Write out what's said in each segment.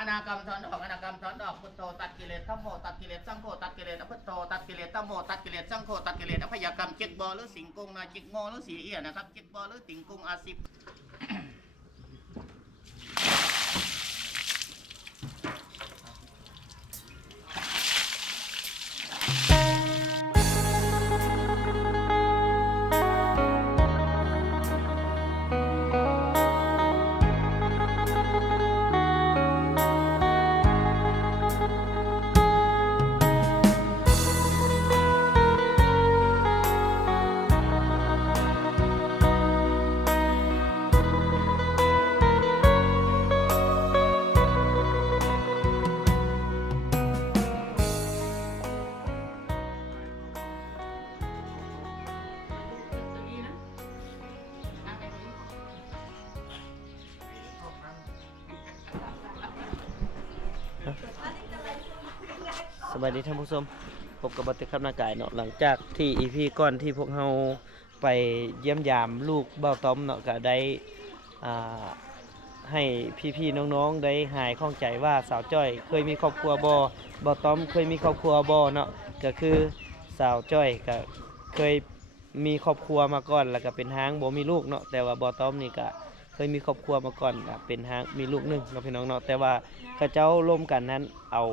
อนากรรมถอนออกอนากรรมถอนออกพุทโธตัดกิเลสธัมโมตัดกิเลสสังโฆตัดกิเลสพุทโธตัดกิเลสธัมโมตัดกิเลสสังโฆตัดกิเลสอภยกรรมจิตบอหรือสิงกุงนะจิตโมหรือสีเอียนะครับจิตบอหรือติงกุงอาสิบสวัสดีท่านผู้ชมพบกับบัตรขับหน้ากายเนาะหลังจากที่อีพีก่อนที่พวกเราไปเยี่ยมยามลูกเบ้าต้อมเนาะก็ได้ให้พี่ๆน้องๆได้หายข้องใจว่าสาวจ้อยเคยมีครอบครัวบ่เบ้าต้อมเคยมีครอบครัวบ่เนาะก็คือสาวจ้อยก็เคยมีครอบครัวมาก่อนแล้วก็เป็นหางบ่มีลูกเนาะแต่ว่าเบ้าต้อมนี่ก็เคยมีครอบครัวมาก่อนเป็นหางมีลูกหนึ่งเนาะพี่น้องเนาะแต่ว่าเขาเจ้าร่วมกันนั้นเอา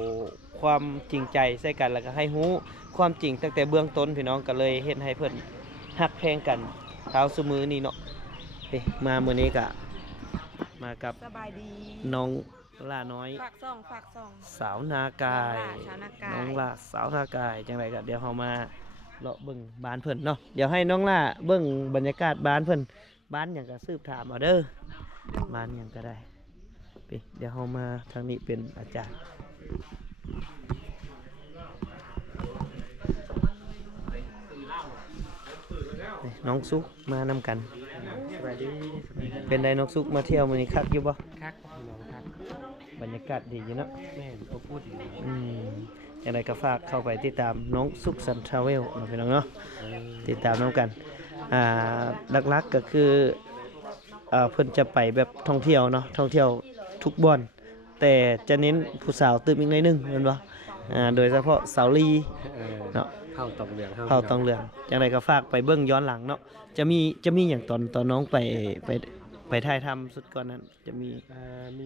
ความจริงใจใส่กันแล้วก็ให้ฮู้ความจริงตั้งแต่เบื้องต้นพี่น้องก็เลยเฮ็ดให้เพิ่นฮักแพงกันเท้าซุมือนี่เนาะมามื้อนี้ก็มากับสบายดีน้องล่าน้อยฝากซองสาวนากายน้องล่าสาวนากายจังไดก็เดี๋ยวเฮามาเลาะเบิ่งบ้านเพิ่นเนาะเดี๋ยวให้น้องล่าเบิ่งบรรยากาศบ้านเพิ่นบ้านหยังก็สืบถามเอาเด้อบ้านหยังก็ได้เดี๋ยวเฮามาทางนี้เป็นอาจารย์น้องซุกมานำกันเป็นไดน้องซุกมาเที่ยวมื้อนี้คักอยู่บ่คักน้องคักบรรยากาศดีอยู่เนาะแม่นบ่พูดอยู่อย่างไรก็ฝากเข้าไปติดตามน้องซุกซันทราเวลเนาะพี่น้องเนาะติดตามน้องกันหลักๆก็คือเพิ่นจะไปแบบท่องเที่ยวเนาะท่องเที่ยวทุกบ่อนแต่จะเน้นผู้สาวตื่มอีกหน่อยนึงแม่นบ่โดยเฉพาะสาวลีเนาะเผาตองเหลืองเผาตองเหลืองอย่างไรก็ฝากไปเบิ่งย้อนหลังเนาะจะมีอย่างตอนน้องไปถ่ายทำสุดก่อนนั้นจะมี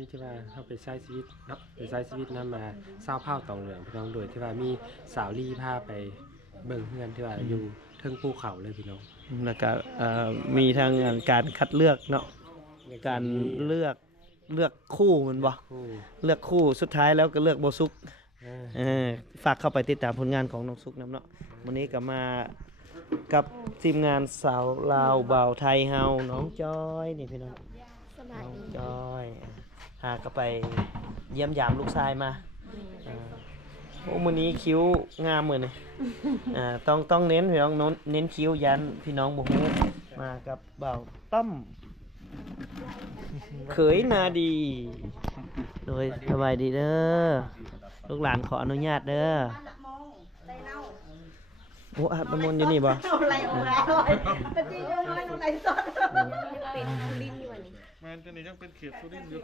ที่ว่าเฮาไปใช้ชีวิตเนาะไปใช้ชีวิตนั้นมาเศร้าเผาตองเหลืองพี่น้องโดยที่ว่ามีสาวลีพาไปเบิ่งเฮือนที่ว่าอยู่เทิงภูเขาเลยพี่น้องแล้วก็มีทางการคัดเลือกเนาะการเลือกคู่มันบ่เลือกคู่สุดท้ายแล้วก็เลือกบ่ซุกฝากเข้าไปติดตามผลงานของน้องซุกนำเนาะวันนี้ก็มากับทีมงานสาวลาวบ่าวไทยเฮาน้องจอยนี่พี่น้องน้องจอยก็ไปเยี่ยมยามลูกชายมาโอ้มื้อนี้คิ้วงามเหมือนนี่ต้องเน้นพี่น้องเน้นคิ้วยันพี่น้องบ่ฮู้มากับบ่าวต้อมเขยนาดีโดยสบายดีเด้อลูกหลานขออนุญาตเด้อโอ้อาบน้ำมนต์อยู่นี่บ่เป็นเขตสุรินทร์อยู่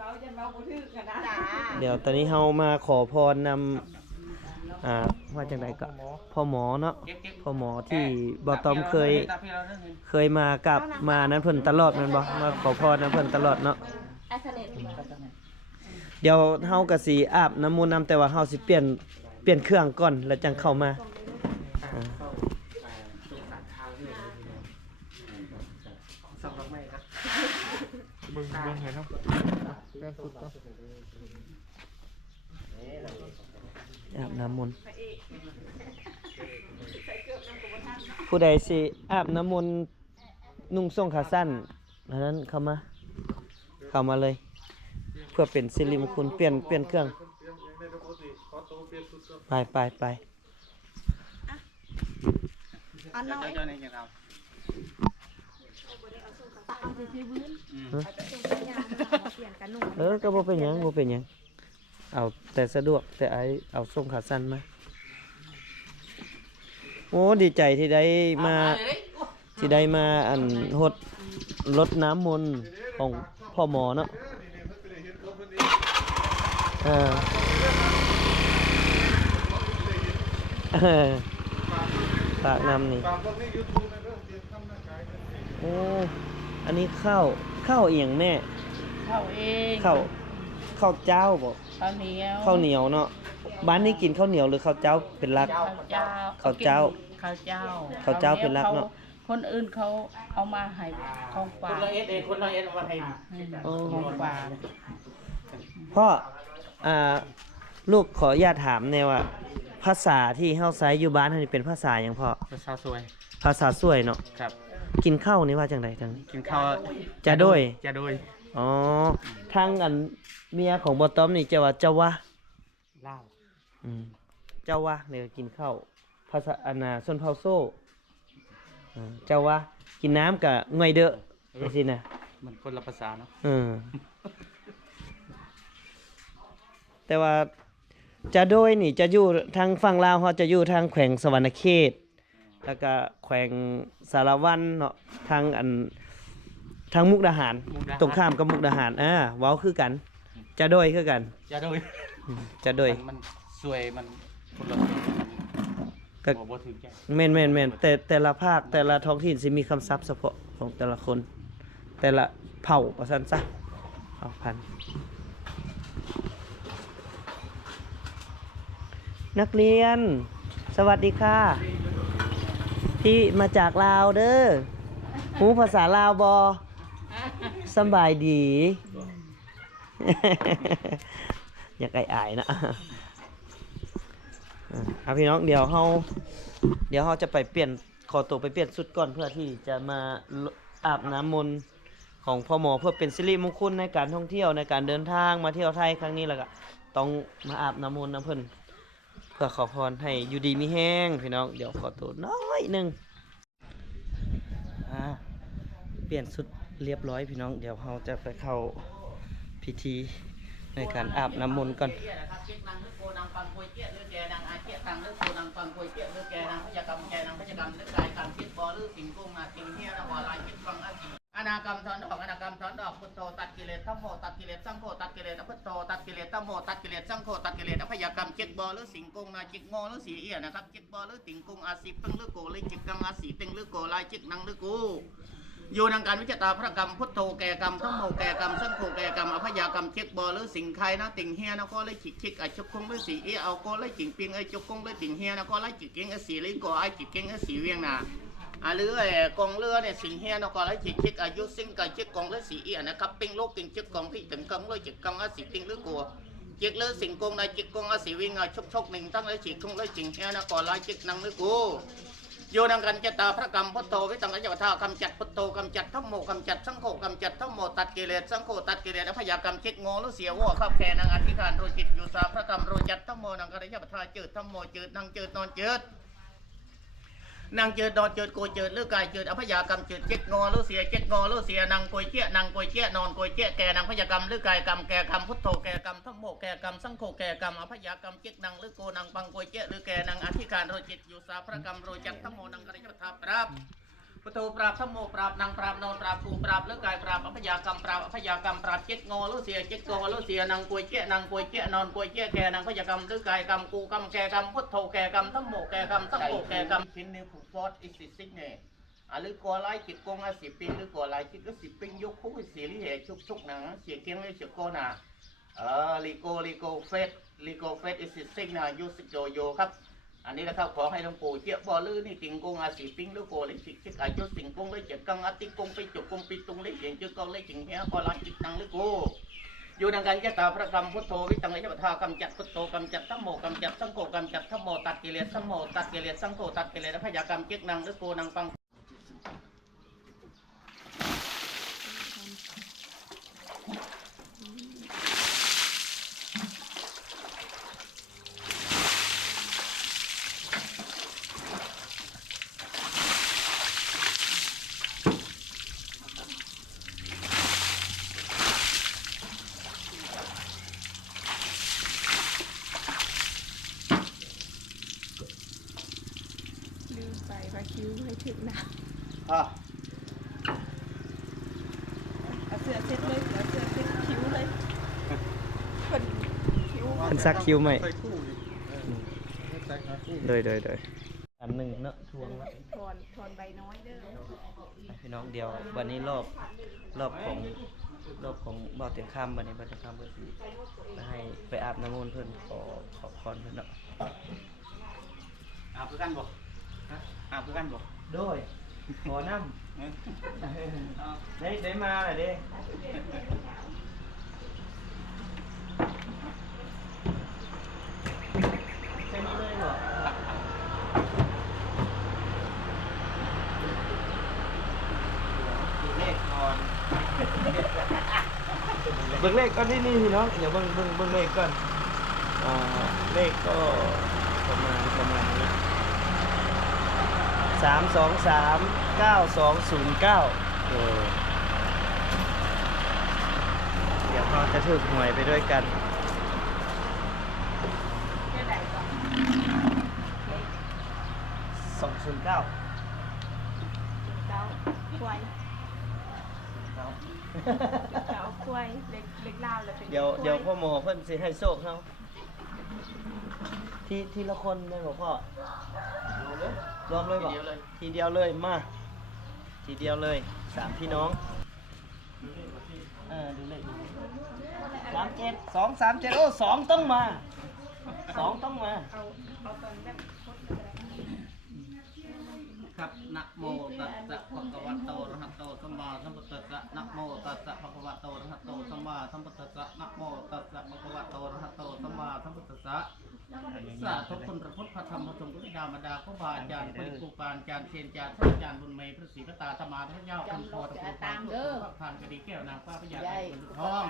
เดี๋ยวตอนนี้เฮามาขอพรนำว่าจังไดก็พ่อหมอเนาะพ่อหมอที่บ่ต้อมเคยมากับมานั้นเพิ่นตลอดแม่นบ่มาขอพรนั้นเพิ่นตลอดเนาะเดี๋ยวเฮาก็สิอาบน้ำมนต์นำแต่ว่าเฮาสิเปลี่ยนเครื่องก่อนแล้วจังเข้ามาเบิ่งให้ครับแก้สุดก็อาบน้ำมนต์ผู้ใดสิอาบน้ำมนต์นุ่งทรงขาสั้นนั้นเข้ามาเลยเพื่อเป็นสิริมงคลเปลี่ยนเครื่องไปอันน้อยก็บ่เป็นหยังเอาแต่สะดวกแต่เอาทรงขาสั้นมาโอ้ดีใจที่ได้มาอันรดน้ำมนต์ของพ่อหมอเนาะ เออฝากนำนี่โอ้อันนี้ข้าวเอียงแม่ เข้าเอง ข้าวเจ้าบ่ ข้าวเหนียว ข้าวเหนียวเนาะบ้านนี้กินข้าวเหนียวหรือข้าวเจ้าเป็นหลัก ข้าวเจ้า ข้าวเจ้า ข้าวเจ้า ข้าวเจ้าเป็นหลักเนอะ คนอื่นเขาเอามาให้ของฝา คน ก ละเอ็ดเองคนละเอ็ดมาให้ ของฝาก พ่อลูกขออนุญาตถามแนวว่าภาษาที่เฮาใช้อยู่บ้านเฮานี่เป็นภาษาหยังพ่อ ประชาสวย ภาษาสวยเนาะ ครับ กินข้าวนี่ว่าจังไดจังนี้ กินข้าว จะโดย จะโดย อ๋อทางอันเมียของบ่ต้อมนี่จะว่าเจ้าวะ เหล้า เจ้าวะเนี่ยกินข้าวภาษาอันน่ะชนเผ่าโซ่เจ้าวะกินน้ำกับง่อยเด้อจังซี่น่ะ มันคนละภาษาเนาะ แต่ว่าจะโดยนี่จะอยู่ทางฝั่งลาวเขาจะอยู่ทางแขวงสวรรณเขต แล้วก็แขวงสารวันเนาะทางทางมุกดาหาร ตรงข้ามกับมุกดาหารเว้าคือกัน จะโดยคือกัน จะโดย จะโดย มันสวยมันคนละ ก็ บ่ถึงแก่ แม่นแต่ละภาคแต่ละท้องถิ่นสิมีคำศัพท์เฉพาะของแต่ละคน แต่ละเผ่าว่าซั่นซะเผ่าพันธุ์นักเรียน สวัสดีค่ะ ที่มาจากลาวเด้อฮู้ภาษาลาวบ่สำบายดี อยากอายๆนะพี่น้องเดี๋ยวเฮาจะไปเปลี่ยนขอตัวไปเปลี่ยนชุดก่อนเพื่อที่จะมาอาบน้ำมนต์ของพ่อหมอเพื่อเป็นสิริมงคลในการท่องเที่ยวในการเดินทางมาเที่ยวไทยครั้งนี้แล้วก็ต้องมาอาบน้ำมนต์น้ำเพิ่นเพื่อขอพรให้อยู่ดีมีแห้งพี่น้องเดี๋ยวขอตัวน้อยหนึงเปลี่ยนชุดเรียบร้อยพี่น้องเดี๋ยวเราจะไปเข้าพิธีในการอาบน้ำมนต์ก่อน นางนึกโกนางฟังคุยเจี๊ยหรือแกนางอาเจี๊ยตังนึกโกนางฟังคุยเจี๊ยหรือแกนางพยากรรมแกนางพยากรรมหรือกายกรรมคิดบอหรือสิ่งกุ้งนาสิ่งเฮียนะว่าลายคิดฟังอาชีอนากรรมถอนออกอนากรรมถอนออกพุทโธตัดกิเลสทั้งโมตัดกิเลสสังโฆตัดกิเลสพุทโธตัดกิเลสทั้งโมตัดกิเลสสังโฆตัดกิเลสพยากรรมคิดบอหรือสิ่งกุ้งนาจิกงอหรือสีเอียนะครับคิดบอหรือสิ่งกุ้งอาศีตึงหรือโกเลยจิกกังอาศีตึงหรือโกลายจิกนังหรือกูอยู่ในการวิจารพระกรรมพุทโธแก่กรรมทั้งโมแก่กรรมสังโฆแก่กรรมอภยากรรมเช็คบอหรือสิ่งใครนะติ่งเฮียนะก็เลยจิกชิกไอจุกคงหรือสีเอเอาก็เลยจิงปิงไอจุกคงหรือติ่งเฮียนะก็เลยจิกเก่งไอสีเลยก็ไอจิกเก่งไอสีเวียงนาหรือไอกองเรือเนี่ยสิ่งเฮียนะก็เลยจิกชิกอายุสิ่งไก่จิกกองหรือสีเอนะครับปิงโลกติ่งจิกกองที่ถึงกังเลยจิกกังไอสีติ่งหรือกัวจิกหรือสิ่งกงในจิกกองไอสีวิ่งไอชกหนึ่งทั้งเลยจิกคงเลยจิงเฮียนะก็เลยจิกนังหรือกูโยนังกันจัตตาพระกรรมพุทโธวิตังกัจจวัฏากำจัดพุทโธกำจัดทั้งโมกำจัดสังโฆกำจัดทั้งโมตัดกิเลสสังโฆตัดกิเลสพยากรรมจิตงอหรือเสียวัวข้าแก่นางอธิการโรจิตอยู่สาพระกรรมโรจัดทั้งโมนังกัจจวัฏาจืดทั้งโมจืดนางจืดนอนจืดนางจืดนอนจืดโกจืดหรือกายจืดอภยากรรมจืดจิตงอหรือเสียจิตงอหรือเสียนางโกยเจี๊ยนางโกยเจี๊ยนอนโกยเจี๊ยแก่นางพยากรรมหรือกายกรรมแก่กรรมพุทโธแก่กรรมทั้งโมแก่กรรมสังโฆแก่กรรมอภยากรรมจิตนางหรือโกนางปังโกยเจี๊ยหรือแก่นางอธิการโรจิตอยู่สาพระกรรมโรจัดทั้งโมนังกัจจวัฏาปราบพุทโธปราบทั้งโมปราบนางปราบนอนปราบกูปราบหรือกายปราบอภยากรรมปราบอภยากรรมปราบจิตงอหรือเสียจิตงอหรือเสียนางโกยเจี๊ยนางโกยเจี๊ยนอนโกยเจี๊ยแก่นางพยากรรมหรือกายกรรมกูกรรมแก่กรรมพุทโธแก่กรรมทั้งโมแก่กรรมสังโฆแก่กรรมชิ้นนี้ผูกฟอดอิสิสิเนหรือก่อลายจิตกงอาสิปิงหรือก่อลายจิตก็สิปิงยกคู่เสียลิเหตุชุกหนังเสียเกียงเลยเสียโกนาลิโกเฟสอิสิสิงนะยูสิโยครับอันนี้นะครับขอให้หลวงปู่เจี๊ยบบ่ลือนี่ติงกงอาสิปิงหรือโกเลยจิตจิตอายุสิงกงเลยจิตกังอติกงไปจุกกงไปตุงเลยเสียงจุกกงเลยจิงเฮียก่อลายจิตนังหรือโกอยู่ดังกันจะตาพระกรรมพุทโธวิตังกัจจวัฏากำจัดพุทโธกำจัดทั้งโมกำจัดสังโฆกำจัดทั้งโมตัดกิเลสทั้งโมตัดกิเลสสังโฆตัดกิเลสพยากรรมจิตนังหรือโกนังปังลืมไปว่าคิ้วให้ถึงนะ อ่ะ เอาเสื้อเช็ดเลยเอาเสื้อเช็ดคิ้วเลยคนคิ้ว เพิ่นซักคิ้วใหม่โดยอันหนึงเนาะทวงละ ทอนใบน้อยเด้อ พี่น้องเดียววันนี้รอบของบ่าวเตียงข้ามวันนี้บ่าวเตียงข้ามเพิ่นสิให้ไปอาบน้ำมนต์เพิ่นขอพรเพิ่นเนาะ อาบคือกันบ่ฮะอาบคือกันบ่ โดยขอน้ำได้มาแหละเด้แค่นี้เลยเหรอเลขก่อนเบิ่งเลขก่อนนี่พี่น้องเดี๋ยวเบิ่งเลขก่อนเลขก็ประมาณนี้3239209เดี๋ยวเราจะถูกหวยไปด้วยกัน209 เก้าควายเก้าควายเล็กลาวแล้วเป็น เดี๋ยวพ่อหมอเพิ่นสิให้โชคเฮาทีละคนได้บ่พ่อรวมเลยบ่ทีเดียวเลยมาทีเดียวเลย3พี่น้องดูเลข37 โอ้2ต้องมา2ต้องมา ครับนะโมตัสสะภะคะวะโตอะระหะโตสัมมาสัมพุทธัสสะนะโมตัสสะภะคะวะโตอะระหะโตสัมมาสัมพุทธัสสะนะโมตัสสะภะคะวะโตอะระหะโตสัมมาสัมพุทธัสสะสาธุคุณพระพุทธพระธรรมพระสงฆ์พระบิดามารดาครูบาอาจารย์พระครูปานอาจารย์เชียนอาจารย์ท่านอาจารย์บุญเมย์พระศรีพระตาธรรมาพระเจ้าคุณพ่อตะปูปานพระทานกระดีแก้วนางฟ้าพระยาไทยคุณทอง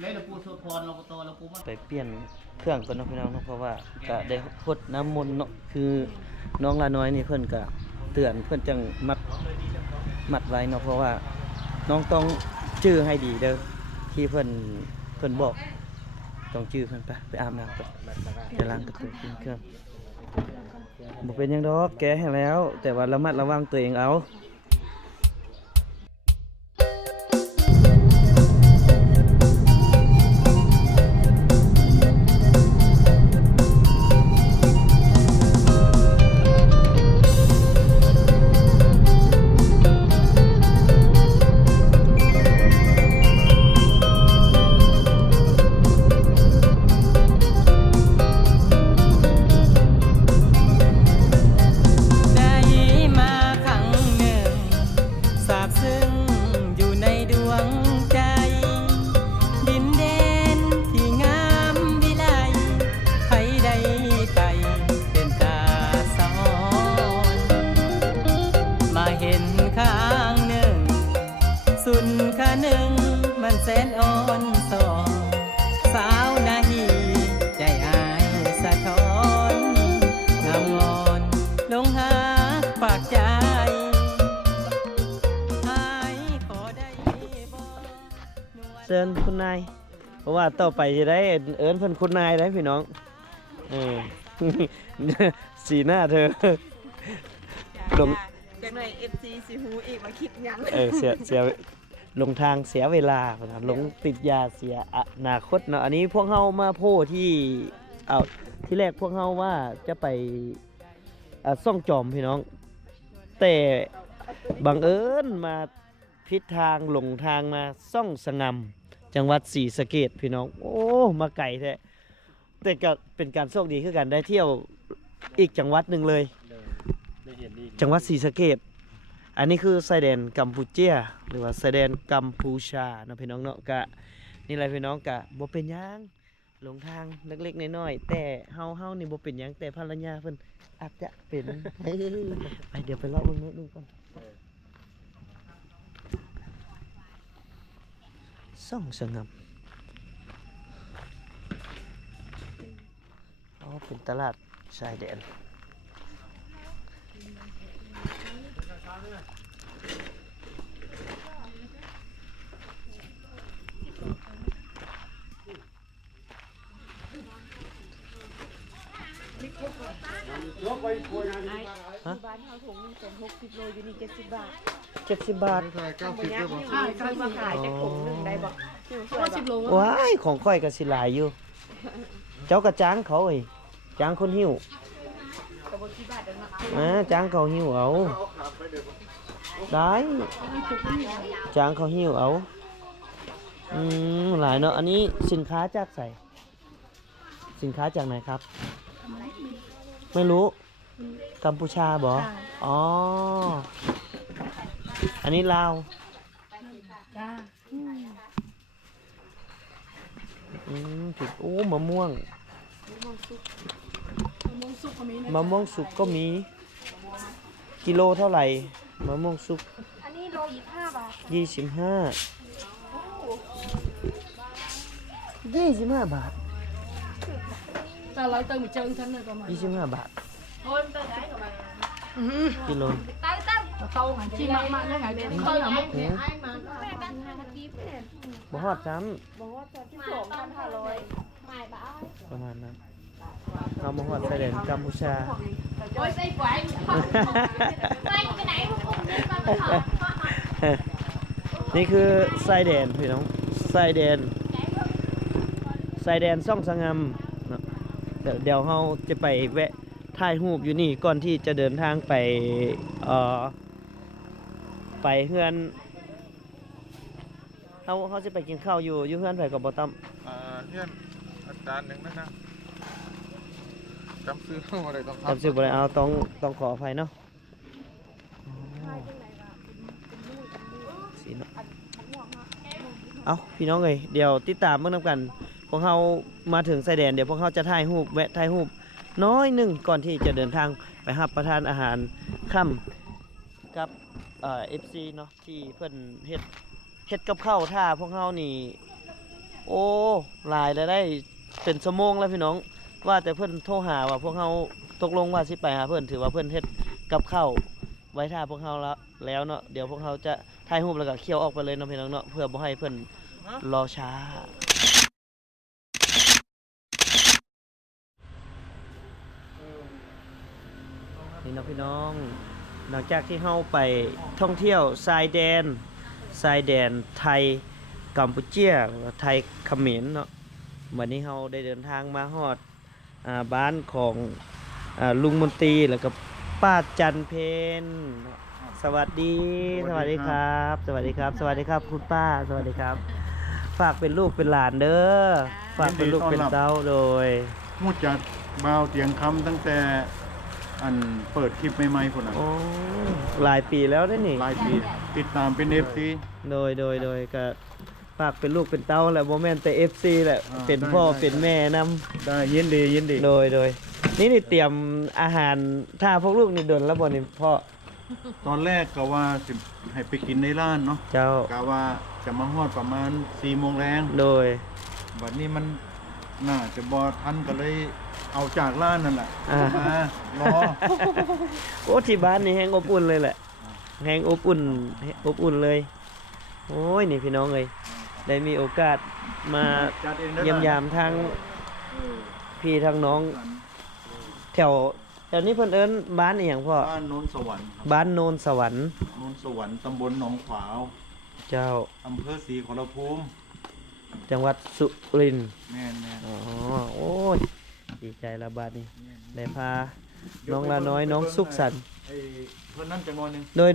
เล่นปูโสธรหลวงปู่โตหลวงปู่มัน ไปเปลี่ยนเครื่องก่อนเนาะพี่น้องเนาะเพราะว่าก็ได้พดน้ำมนต์เนาะคือน้องลาน้อยนี่เพิ่นก็เตือนเพิ่นจังมัดไว้เนาะเพราะว่าน้องต้องชื่อให้ดีเด้อที่เพิ่นบอกต้องชื่อเพิ่นไปอาบน้ำก่อนจะล้างกระตุกเครื่องบ่เป็นหยังดอกแก้ให้แล้ว แต่ว่าระมัดระวังตัวเองเอาแสนอ่อนสองสาวนาฮีใจอายสะท้อนงามงอนลงหาฝากใจอายขอได้บ่เชิญคุณนายเพราะว่าต่อไปจะได้เอิ้นเพิ่นคุณนายได้พี่น้องสีหน้าเธอลงจังหน่อย FC สิฮู้อีกมาคิดหยังเสียลงทางเสียเวลาหลงติดยาเสียอนาคตเนาะอันนี้พวกเฮามาโพที่ที่แรกพวกเฮาว่าจะไปซ่องจอมพี่น้องแต่บังเอิญมาผิดทางหลงทางมาซ่องสงำจังหวัดศรีสะเกษพี่น้องโอ้มาไกลแท้แต่ก็เป็นการโชคดีคือกันได้เที่ยวอีกจังหวัดหนึ่งเลยจังหวัดศรีสะเกษอันนี้คือชายแดนกัมพูเชียหรือว่าชายแดนกัมพูชาเนาะพี่น้องเนาะกะนี่แหละพี่น้องกะบ่เป็นหยังหลงทางเล็กๆน้อยๆแต่เฮานี่บ่เป็นหยังแต่ภรรยาเพิ่นอาจจะเป็นไปเดี๋ยวไปเล่าเบิ่งนิดนึงก่อนส่องสงบอ๋อเป็นตลาดชายแดนบ้านเฮาถุงนึงเป็น60โลอยู่นี่70 บาท 70 บาท 90ด้วยบ่ซื้อมาขายจักถุงนึงได้บ่ซื้อ60โล ว้ายของค่อยก็สิหลายอยู่ เจ้ากระจ้างเขาเอ้ยจ้างคนหิ้วจ้างเขาหิ้วเอาได้จ้างเขาหิ้วเอาหลายเนาะอันนี้สินค้าจากใส่สินค้าจากไหนครับ ไม่รู้กัมพูชาบ่อ๋ออันนี้ลาว จ้า ผิดโอ้มะม่วงมะม่วงสุกก็มีกิโลเท่าไหร่มะม่วงสุก อันนี้โล25 บาท 25 บาท แต่เราเติมเจิงฉันเลยประมาณ 25 บาทกิโล โตหันชีมากๆได้ไงเด็กเติม บ่ฮอดซ้ บอกว่าตอนที่2,500 ำประมาณนั้นเอามาฮอดชายแดนกัมพูชา นี่คือชายแดนพี่น้องชายแดนซ่องสงามเนาะเดี๋ยวเราจะไปแวะถ่ายรูปอยู่นี่ก่อนที่จะเดินทางไปไปเฮือนเขาจะไปกินข้าวอยู่เฮือนไผกับบ่ตั้ม เพื่อนอาจารย์หนึ่งนะจำซื้อเข้าอะไรต้อง จำชื่อบ่ได้เอาต้องขออภัยเนาะสีเนาะเอาพี่น้องเอ้ยเดี๋ยวติดตามเบิ่งนำกันพวกเรามาถึงชายแดนเดี๋ยวพวกเราจะถ่ายรูปแวะถ่ายรูปน้อยหนึงก่อนที่จะเดินทางไปรับประทานอาหารค่ำกับFC เนาะที่เพิ่นเฮ็ดกับข้าวท่าพวกเรานี่โอ้หลายแล้วได้เป็นชั่วโมงแล้วพี่น้องว่าแต่เพิ่นโทรหาว่าพวกเราตกลงว่าสิไปหาเพิ่นถือว่าเพิ่นเฮ็ดกับข้าวไว้ท่าพวกเราแล้วเนาะเดี๋ยวพวกเราจะถ่ายรูปแล้วก็เคี่ยวออกไปเลยเนาะพี่น้องเนาะเพื่อบ่ให้เพิ่นรอช้านี่เนาะพี่น้องหลังจากที่เฮาไปท่องเที่ยวชายแดนไทยกัมพูชาไทยเขมรเนาะวันนี้เราได้เดินทางมาฮอดบ้านของลุงมนตรีแล้วก็ป้าจันเพนสวัสดีครับ สวัสดีครับคุณป้าสวัสดีครับ ฝากเป็นลูกเป็นหลานเด้อฝากเป็นลูกเป็นเต้าโดย มูดจัดบาวเตียงคำตั้งแต่อันเปิดคลิปใหม่ๆคนนั้น โอ้หลายปีแล้วได้อนี่ หลายปีติดตามเป็น FC โดยก็ฝากเป็นลูกเป็นเต้าแหละโมเมนต์แต่ FC แหละเป็นพ่อเป็นแม่นำ ได้ยินดี โดยนี่เตรียมอาหารถ้าพวกลูกนี่โดนแล้วบ่นี่พ่อ ตอนแรกก็ว่าสิให้ไปกินในร้านเนาะ เจ้าก ะว่าจะมาฮอดประมาณ4 โมงแรง โดย บัดนี้มันน่าจะบ่ทันก็เลยเอาจากร้านนั่นแหละมารอ โอ้ที่บ้านนี่แห้งอบอุ่นเลยแหละแห้งอบอุ่นเลยโอ้ยนี่พี่น้องเอ้ยได้มีโอกาสมา จัดเองได้ เยี่ยมยามทางพี่ทางน้องแถวนี้เพิ่นเอิ้นบ้านอีหยังพ่อ บ้านโนนสวรรค์ครับ บ้านโนนสวรรค์ โนนสวรรค์ตำบลหนองขวาว เจ้า อำเภอศรีขอรภูมิ จังหวัดสุรินทร์ แม่น อ๋อโอ้ยดีใจละบาดนี้ได้พาน้องละน้อยน้องสุขสันต์ ไอ้เพิ่นนั่นจังหวะนึง โดย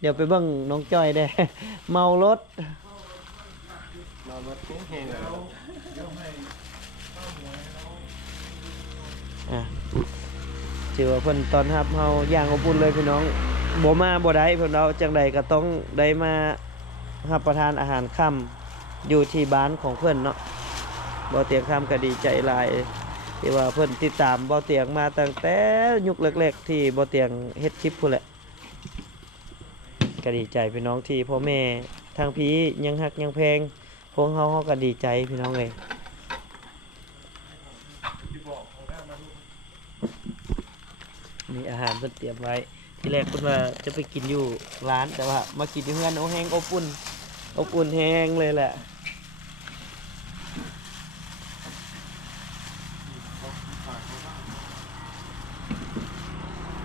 เดี๋ยวไปเบิ่งน้องจ้อยได้ เมารถอ่ะถือว่าเพิ่นตอนรับเฮาอย่างอบอุ่นเลยพี่น้องบ่มาบ่ได้เพิ่นเราจังใดก็ต้องได้มารับประทานอาหารค่ำอยู่ที่บ้านของเพิ่นเนาะบ่เตียงค่ำก็ดีใจหลายที่ว่าเพิ่นติดตามบ่เตียงมาตั้งแต่ยุคแรกๆที่บ่เตียงเฮ็ดคลิปพุ่นแหละก็ดีใจพี่น้องที่พ่อแม่ทางพี่ยังฮักยังแพงพวกเฮาก็ดีใจพี่น้องเอ้ยมีอาหารเพิ่นเตรียมไว้ที่แรกเพิ่นว่าจะไปกินอยู่ร้านแต่ว่ามากินอยู่เฮือนโอ้แฮงอบอุ่นแฮงเลยแหละ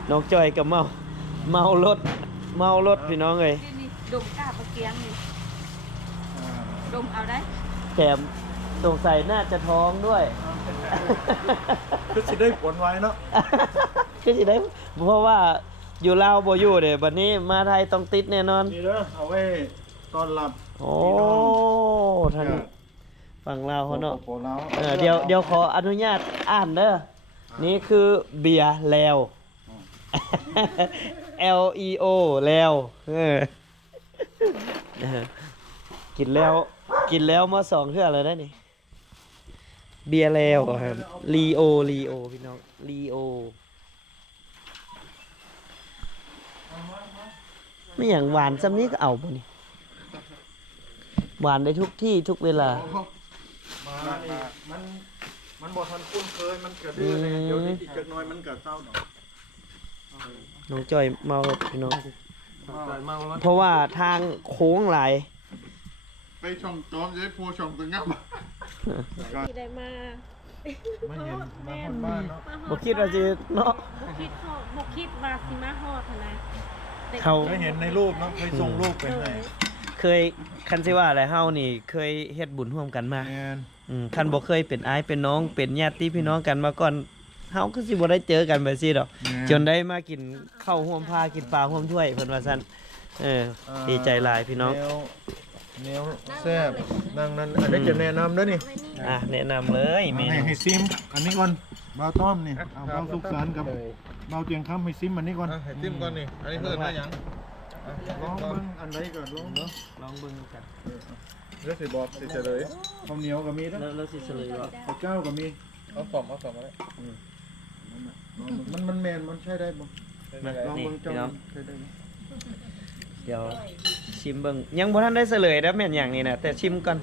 น้องจอยกับเมารถพี่น้องเอ้ย นี่ดมกาบะเกียงนี่ดมเอาได้ แถมสงสัยน่าจะท้องด้วย เ คือสิได้ผลไว้เนาะ คือสิได้เพราะว่าอยู่ลาวบ่อยู่เด้บัดนี้มาไทยต้องติดแน่นอน นี่เด้อเอาไว้ต้อนรับ โอ้ทางฝั่งลาวเขาเนาะ โอ้แล้ว เดี๋ยวขออนุญาตอ่านเด้อนี่คือเบียร์แล้ว LEO แล้วกินแล้วมา2เทื่อแล้วได้นี่เบียร์แล้วครับลีโอพี่น้องลีโอไม่อย่างหวานซ้ำนี้ก็เอาบ่นี่หวานได้ทุกที่ทุกเวลา มานี่มันบ่ทันคุ้นเคยมันก็ดื้อแน่เดี๋ยวนี้อีกจักหน่อยมันก็เศร้าดอก น้องจอยเมาครับพี่น้อง เมาแล้ว เพราะว่าทางโค้งหลาย ไปช่องจอมจะได้พัวช่องตึงงับ ที่ได้มา ไม่เห็นมาฮอดบ้านเนาะ บ่คิดว่าสิเนาะ บ่คิดว่าสิมาฮอดหั้นนะแต่ เขา เคยเห็นในรูปเนาะเคยส่งรูปไปให้ เคยคันสิว่าอะไรเฮานี่ เคยเฮ็ดบุญร่วมกันมา แม่น คันบ่เคยเป็นอ้ายเป็นน้องเป็นญาติพี่น้องกันมาก่อนเฮาก็สิบ่ได้เจอกันแบบซี่ดอก จนได้มากินข้าวร่วมพากินปลาร่วมถ้วยเพิ่นว่าซั่นดีใจหลายพี่น้อง แนวแซ่บนั่งนั้นอันนี้จะแนะนำเด้อนี่ แนะนำเลยเมนู ให้ซิมอันนี้ก่อนบ่าวต้อมนี่เอาบ่าวสุขสันต์กับบ่าวเตียงคำให้ซิมอันนี้ก่อน ให้จิ้มก่อนนี่อันนี้เพื่อนได้ยัง ลองเบิ่งอันไหนก่อนลองเนาะ ลองเบิ่งกัน เลือกสิบอกสิเฉลย ข้าวเหนียวก็มีเด้อ แล้วสิเฉลยว่า ข้าวเจ้าก็มี เอาสองมาได้ มันแม่นมันใช้ได้บ่ ลอง นี่ เบิ่งเจ้า พี่น้อง ใช้ได้บ่ เดี๋ยวชิมเบิ่งยังบ่ทันได้เฉลยนะแม่นอย่างนี้นะแต่ชิมก่อน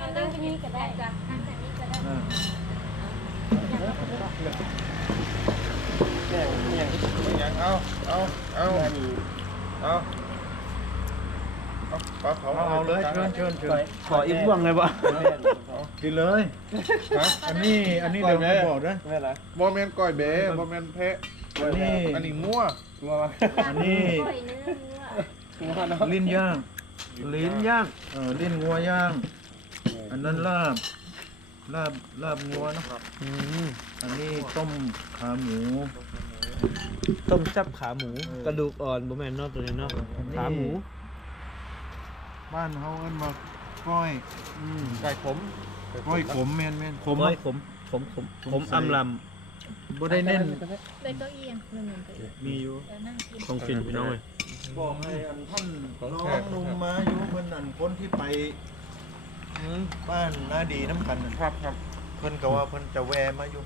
นั่งที่นี่ก็ได้จ้ะนั่งที่นี่ก็ได้ อ่า ยังเอาปลาเผา เอาเลยเชิญ ขออีกบ่วงเลยบ่ กินเลยอันนี้เดี๋ยวผมบอกนะ บอแมนก้อยเบ้บอแมนแพะ อันนี้งัว อันนี้ ปล่อยเนื้อ ลิ้นย่างลิ้นงัวย่าง อันนั้นลาบงัวเนาะ อืม อันนี้ต้มขาหมู ต้มจับขาหมูกระดูกอ่อนบ่แม่นเนาะตัวนี้เนาะขาหมู บ้านเฮาเอิ้นมาก้อย ไก่ขม ก้อยขมแม่นขม ก้อยขมอำล บ่ได้เน้น เลยเก้าอี้หนึ่งเก้าอี้ มีอยู่ แล้วนั่งกิน ำของกินพี่น้องเอ้ย บอกให้อันท่านน้องนุ่มมาอยู่เพิ่นอันคนที่ไปบ้านนาดีน้ำกันนั่น ครับ เพิ่นก็ว่าเพิ่นจะแวะมาอยู่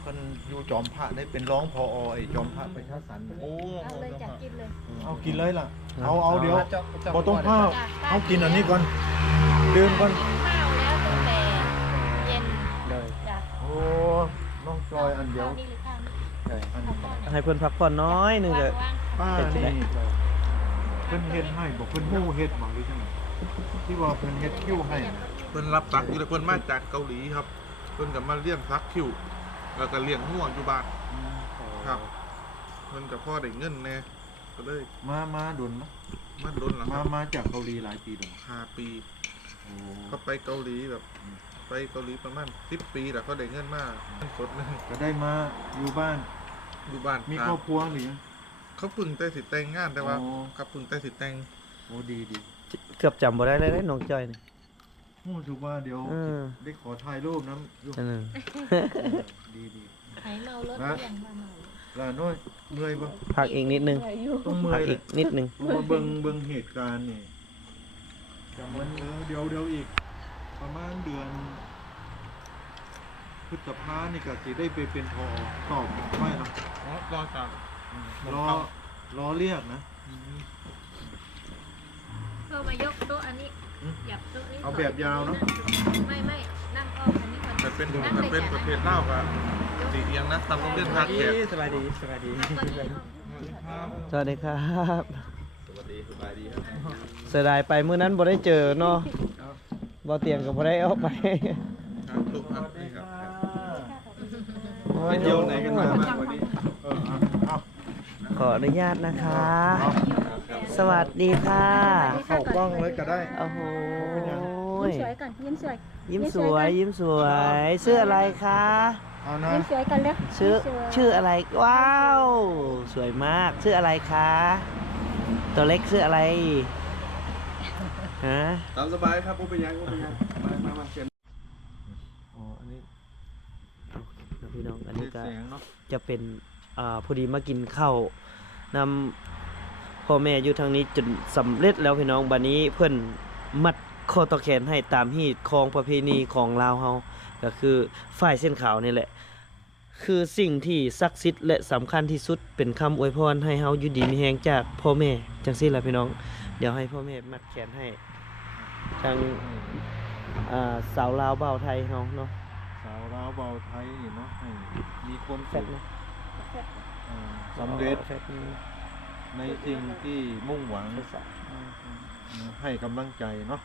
เพิ่นอยู่จอมพระได้เป็นร้องพอไอ้จอมพระประชาสันต์ โอ้ เอาเลยจัดกินเลย เอากินเลยล่ะเอาเดี๋ยวบ่ต้องข้าวเอากินอันนี้ก่อนดื่มก่อน กินข้าวแล้วตั้งแต่เย็นจ้ะ โอ้น้องจอยอันเดียว ข้าวนี่หรือข้าวนี่ อัน ข้าวก้อน ให้เพิ่นพักผ่อนน้อยหนึงก็ วาง ป้า เฮ็ดได้ นี่เพิ่นเฮ็ดให้บอกเพิ่นฮู้เฮ็ดบ่หรือจังไดที่ว่าเพิ่นเฮ็ดคิ้วให้ เพิ่นรับซักอยู่แต่เพิ่นมาจากเกาหลีครับเพิ่นกับมาเลี้ยงซักคิวแล้วก็เลี้ยงงัวอยู่บ้านครับเพิ่นกับพ่อได้เงินแน่ก็เลย มาดุนเนาะ มาโดนแล้วครับ มาจากเกาหลีหลายปีแล้ว 5 ปี โอ้ เขาไปเกาหลีแบบไปเกาหลีประมาณ10 ปีแต่เขาได้เงินมากเงินสดหนึง ก็ได้มาอยู่บ้าน อยู่บ้าน มีครอบครัวหรือยัง เขาเพึ่งแต่สิแต่งงานแต่ว่า อ๋อ เขาเพึ่งแต่สิแต่ง โอ้ดี เกือบจำบ่ได้เลยเด้น้องจ้อยนี่ ฮู้สึกว่าเดี๋ยว ได้ขอถ่ายรูปน้ำอยู่ นั่นน่ะ ดี หายเมารถหรือยังมาเมา ลาน้อยเมื่อยบ่ พักอีกนิดนึง ต้องเมื่ พั อก ย อีกนิดนึง มาเบิ่งเหตุการณ์นี่มันเดี๋ยวอีก ประมาณเดือนพฤษภานี่ก็สิได้ไปเป็นพอสอบไม่เนาะ รอจาก รอเรียกนะ เพื่อมายกโต๊ะอันนี้หยับโต๊ะนี้ เอาแบบยาวเนอะ ไม่นั่งอ้อมอันนี้ก่อน แต่เป็นประเทศลาวกับสีเอียงนะทำโรงเรียนทางแขก สบายดี นั่งเก้าอี้อ้อม สวัสดีครับเสียดายไปมื้อนั้นบ่ได้เจอเนาะบ่เตียงก็บ่ได้ออกไป ครับถูกครับนี่ครับ ไปเที่ยวไหนกันมาบ้างวันนี้เอา ขออนุญาตนะคะ สวัสดีค่ะ เข้ากล้องเลยก็ได้ โอ้โห ยิ้มสวยก่อนยิ้มสวย ยิ้มสวยยิ้มสวยชื่ออะไรคะ เอานะ ยิ้มสวยกันเด้อ ชื่ออะไรว้าวสวยมากชื่ออะไรคะตัวเล็กชื่ออะไรฮะ ตามสบายครับบ่เป็นหยังมาเชิญ อ๋ออันนี้ พี่น้องอันนี้ก็ เสียงเนาะ จะเป็นพอดีมากินข้าวนำพ่อแม่อยู่ทางนี้จนสำเร็จแล้วพี่น้องบัดนี้เพิ่นมัดข้อต่อแขนให้ตามฮีตของประเพณีของลาวเฮาก็คือฝ่ายเส้นขาวนี่แหละ คือสิ่งที่ศักดิ์สิทธิ์และสำคัญที่สุดเป็นคำอวยพรให้เฮาอยู่ดีมีแฮงจากพ่อแม่จังซี่ล่ะพี่น้อง เดี๋ยวให้พ่อแม่มัดแขนให้ทางสาวลาวบ่าวไทยเฮาเนาะ สาวลาวเบาไทยเนาะให้มีความ แฟ สุ ด ข นะ สำเร็จ แฟดนี่ ในสิ่งที่มุ่งหวัง ให้กำลังใจเนาะ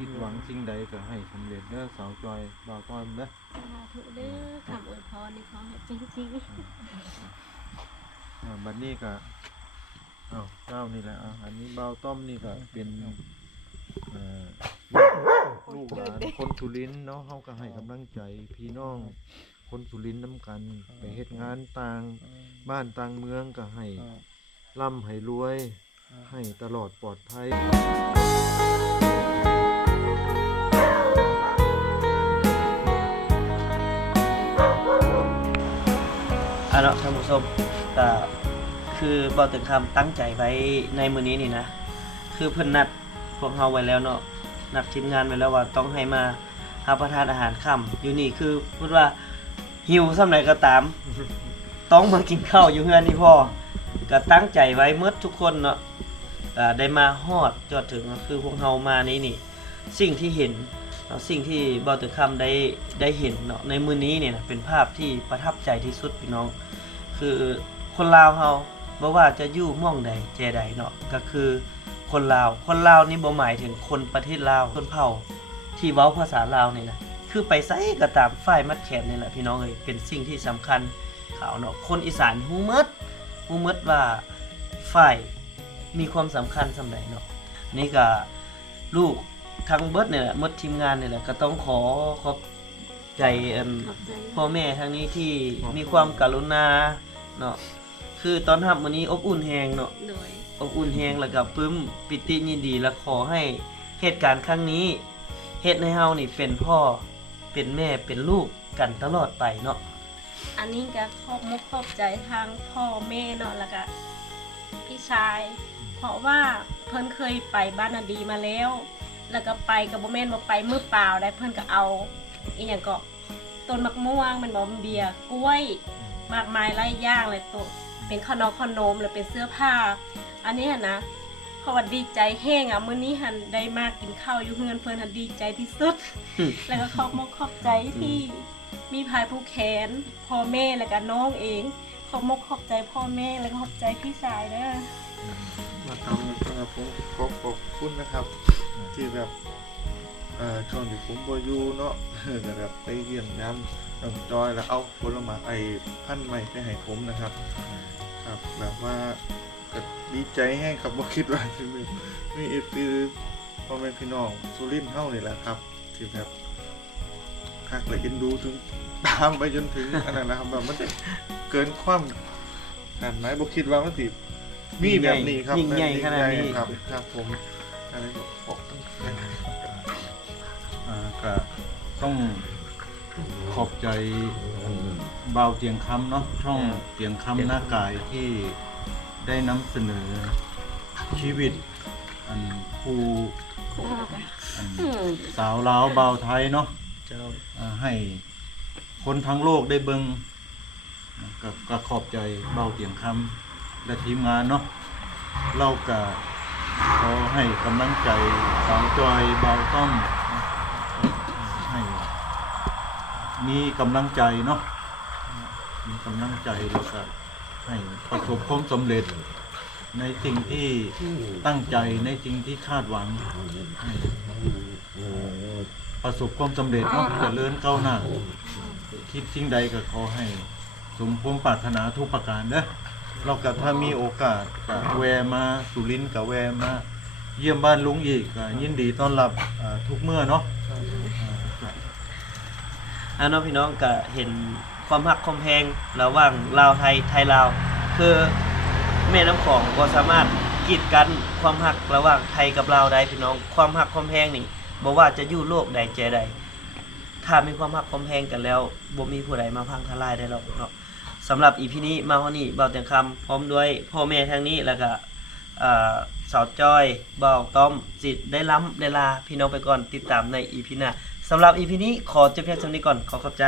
คิดหวังสิ่งใดก็ให้สำเร็จเด้อสาวจอยบ่าวต้อยเด้อ สาธุเด้อคำอวยพรนี่ขอให้เป็นจริง บัดนี้ก็เจ้านี่แหละอันนี้บ่าวต้อมนี่ก็เป็นลูกหลานคนสุรินทร์เนาะเฮาก็ให้กำลังใจพี่น้องคนสุรินทร์นำกันไปเฮ็ดงานต่างบ้านต่างเมืองก็ให้ร่ำให้รวยให้ตลอดปลอดภัย เนาะท่านผู้ชมก็คือเบาถึงคำตั้งใจไว้ในมื้อนี้นี่นะคือเพิ่นนัดพวกเฮาไว้แล้วเนาะนัดทีมงานไว้แล้วว่าต้องให้มารับประทานอาหารค่ำอยู่นี่คือพูดว่าหิวส่ำไหนก็ตาม ต้องมากินข้าวอยู่เฮือนนี่พ่อก็ตั้งใจไว้หมดทุกคนเนาะก็ได้มาฮอดจอดถึงก็คือพวกเฮามานี่สิ่งที่เห็นเนาะสิ่งที่เบาถึงคำได้เห็นเนาะในมื้อนี้เนี่ยนะเป็นภาพที่ประทับใจที่สุดพี่น้อง คือคนลาวเฮาบ่ว่าจะอยู่หม่องใดแจใดเนาะก็คือคนลาวนี่บ่หมายถึงคนประเทศลาวคนเผ่าที่เว้าภาษาลาวนี่นะคือไปไสก็ตามฝ่ายมัดแขนนี่แหละพี่น้องเอ้ยเป็นสิ่งที่สำคัญข่าวเนาะคนอีสานฮู้หมดว่าฝ่ายมีความสำคัญส่ำใดเนาะนี่ก็ลูกทั้งเบิดนี่แหละหมดทีมงานนี่แหละก็ต้องขอบใจๆขอบใจ พ่อแม่ทางนี้ที่มีความกรุณาเนาะคือตอนรับมื้อนี้อบอุ่นแฮงเนาะ โดย อบอุ่นแฮงแล้วก็ปลื้มปิติยินดีและขอให้เหตุการณ์ครั้งนี้เฮ็ดให้เฮานี่เป็นพ่อเป็นแม่เป็นลูกกันตลอดไปเนาะ อันนี้ก็ขอบมุกขอบใจทางพ่อแม่เนาะแล้วก็พี่ชาย เพราะว่าเพิ่นเคยไปบ้านนาดีมาแล้ว แล้วก็ไปกับบ่แม่นบ่ไปมือเปล่าได้เพิ่นก็เอาอีหยังก็ต้นมะม่วงมันบ่เบียร์กล้วยมากมายหลายอย่างเลยตัวเป็นขนมแล้วเป็นเสื้อผ้า อันนี้หั่นนะเพราะว่าดีใจแห้งอ่ะมื้อนี้หันได้มากินข้าวอยู่เฮือนเพิ่นหันดีใจที่สุด แล้วก็ขอบมกขอบใจที่มีภายผู้แขนพ่อแม่แล้วก็น้องเองขอบมกขอบใจพ่อแม่แล้วก็ขอบใจพี่ชายเด้อ มาทำนะครับผมขอบคุณนะครับที่แบบช่วงที่ผมบ่อยู่เนาะ ก็แบบไปเยี่ยมยามน้องจอยแล้วเอาผลไม้พันธุ์ใหม่ไปให้ผมนะครับ ครับแบบว่าก็ดีใจแห้งครับบ่คิดว่าจะมีFCพ่อแม่พี่น้องสุรินทร์เฮานี่แหละครับที่แบบคักและเอ็นดูถึงตามไปจนถึงอันนั้นนะครับแบบมันเกินความคาดหมายบ่คิดว่ามันสิมีแบบนี้ครับ ยิ่งใหญ่ขนาดนี้ ครับครับผมอันนี้ก็ขอบคุณนะครับ ก็ต้องขอบใจเบาเตียงคำเนาะช่องเตียงคำหน้ากายที่ได้นำเสนอชีวิตอันผู้อันสาวลาวเบาไทยเนาะ เจ้า ให้คนทั้งโลกได้เบิ่งก็ขอบใจเบาเตียงคำและทีมงานเนาะเราก็ขอให้กำลังใจสาวจอยเบาต้อมให้มีกำลังใจเนาะมีกำลังใจแล้วก็ให้ประสบความสำเร็จในสิ่งที่ตั้งใจในสิ่งที่คาดหวังให้ประสบความสำเร็จเนาะเจริญก้าวหน้าคิดสิ่งใดก็ขอให้สมความปรารถนาทุกประการเด้อเราก็ถ้ามีโอกาสก็แวะมาสุรินทร์ก็แวะมา เยี่ยมบ้านลุงอีกก็ยินดีต้อนรับทุกเมื่อเนาะ น้องพี่น้องก็เห็นความฮักความแพงระหว่างลาวไทยไทยลาวคือแม่น้ำของบ่สามารถกีดกันความฮักระหว่างไทยกับลาวได้พี่น้องความฮักความแพงนี่บ่ว่าจะอยู่โลกใดแจใดถ้ามีความฮักความแพงกันแล้วบ่มีผู้ใดมาพังทลายได้หรอกเนาะสำหรับ EP นี้มาฮอดนี้เบาเตียงคำพร้อมด้วยพ่อแม่ทางนี้แล้วก็สาวจ้อยเบาต้อมสิได้ล้ำได้ลาพี่น้องไปก่อนติดตามใน EP หน้าสำหรับ EP นี้ขอจบเพียงเท่านี้ก่อนขอขอบใจ